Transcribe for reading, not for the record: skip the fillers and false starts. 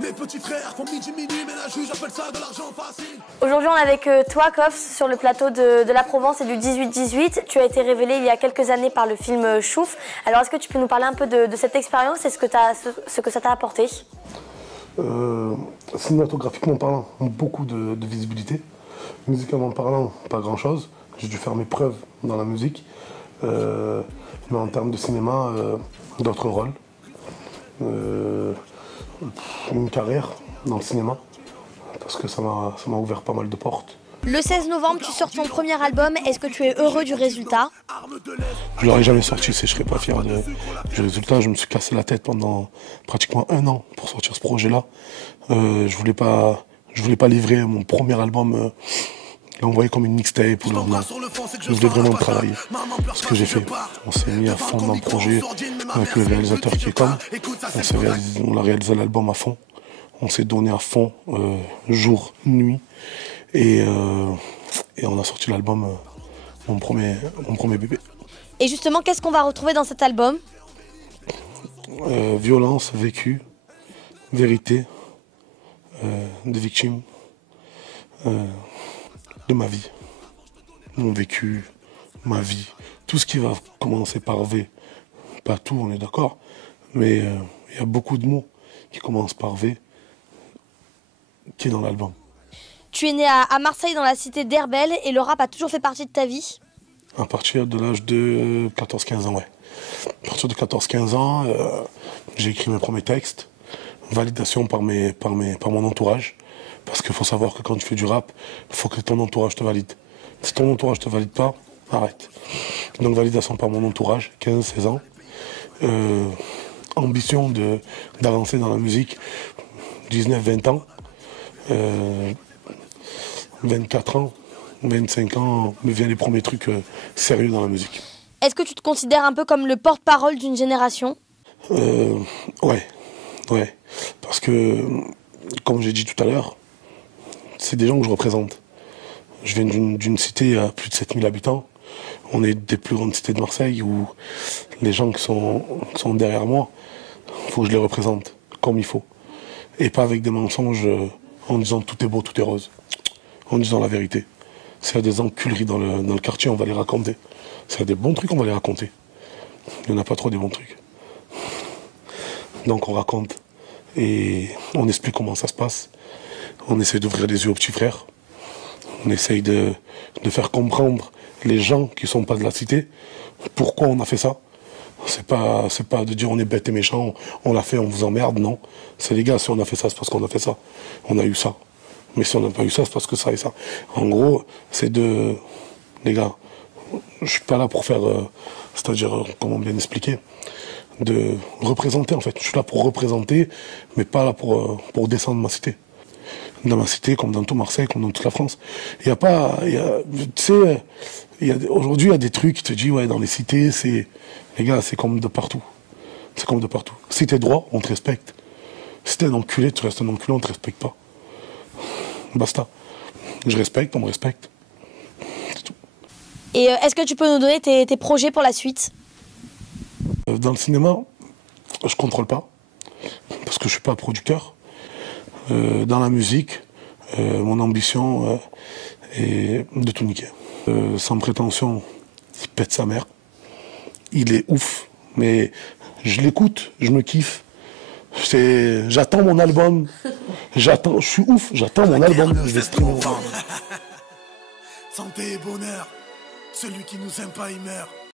Les petits frères font midi-minuit, mais la juge appelle ça de l'argent facile. Aujourd'hui, on est avec toi, Koffs, sur le plateau de la Provence et du 18-18. Tu as été révélé il y a quelques années par le film Chouf. Alors, est-ce que tu peux nous parler un peu de cette expérience et ce que ça t'a apporté? Cinématographiquement parlant, beaucoup de visibilité. Musicalement parlant, pas grand-chose. J'ai dû faire mes preuves dans la musique. Mais en termes de cinéma, d'autres rôles. Une carrière dans le cinéma, parce que ça m'a ouvert pas mal de portes. Le 16 novembre, tu sors ton premier album. Est-ce que tu es heureux du résultat? Je l'aurais jamais sorti si je serais pas fier du résultat. Je me suis cassé la tête pendant pratiquement 1 an pour sortir ce projet-là. Je voulais pas livrer mon premier album. L'envoyer comme une mixtape ou non. Je voulais vraiment travailler. Ce que j'ai fait. On s'est mis à fond dans le projet avec le réalisateur qui est comme. On a réalisé l'album à fond. On s'est donné à fond, jour, nuit. Et on a sorti l'album, mon premier bébé. Et justement, qu'est-ce qu'on va retrouver dans cet album? Violence vécue, vérité, des victimes. De ma vie, mon vécu, ma vie, tout ce qui va commencer par V. Pas tout, on est d'accord, mais il y a beaucoup de mots qui commencent par V, qui est dans l'album. Tu es né à Marseille, dans la cité d'Herbel, et le rap a toujours fait partie de ta vie? À partir de l'âge de 14-15 ans, ouais. À partir de 14-15 ans, j'ai écrit mes premiers textes, validation par mon entourage. Parce qu'il faut savoir que quand tu fais du rap, il faut que ton entourage te valide. Si ton entourage ne te valide pas, arrête. Donc validation par mon entourage, 15-16 ans. Ambition d'avancer dans la musique, 19-20 ans. 24 ans, 25 ans, me viennent les premiers trucs sérieux dans la musique. Est-ce que tu te considères un peu comme le porte-parole d'une génération? Ouais. Parce que, comme j'ai dit tout à l'heure, c'est des gens que je représente. Je viens d'une cité à plus de 7000 habitants. On est des plus grandes cités de Marseille où les gens qui sont derrière moi, il faut que je les représente comme il faut. Et pas avec des mensonges en disant tout est beau, tout est rose. En disant la vérité. S'il y a des enculeries dans le quartier, on va les raconter. S'il y a des bons trucs, on va les raconter. Il n'y en a pas trop des bons trucs. Donc on raconte et on explique comment ça se passe. On essaie d'ouvrir les yeux aux petits frères. On essaye de faire comprendre les gens qui ne sont pas de la cité pourquoi on a fait ça. C'est pas de dire on est bête et méchant, on l'a fait, on vous emmerde, non. C'est les gars, si on a fait ça, c'est parce qu'on a fait ça. On a eu ça. Mais si on n'a pas eu ça, c'est parce que ça et ça. En gros, c'est les gars, je suis pas là pour faire, c'est-à-dire, comment bien expliquer, de représenter en fait. Je suis là pour représenter, mais pas là pour descendre ma cité. Dans ma cité, comme dans tout Marseille, comme dans toute la France. Aujourd'hui, il y a des trucs qui te disent, ouais, dans les cités, les gars, c'est comme de partout. C'est comme de partout. Si t'es droit, on te respecte. Si t'es un enculé, tu restes un enculé, on te respecte pas. Basta. Je respecte, on me respecte. C'est tout. Et est-ce que tu peux nous donner tes projets pour la suite? Dans le cinéma, je contrôle pas. Parce que je suis pas producteur. Dans la musique, mon ambition est de tout niquer. Sans prétention, il pète sa mère. Il est ouf, mais je l'écoute, je me kiffe. J'attends mon album. Je suis ouf, j'attends mon album. Je vais streamer. Santé et bonheur, celui qui nous aime pas, il meurt.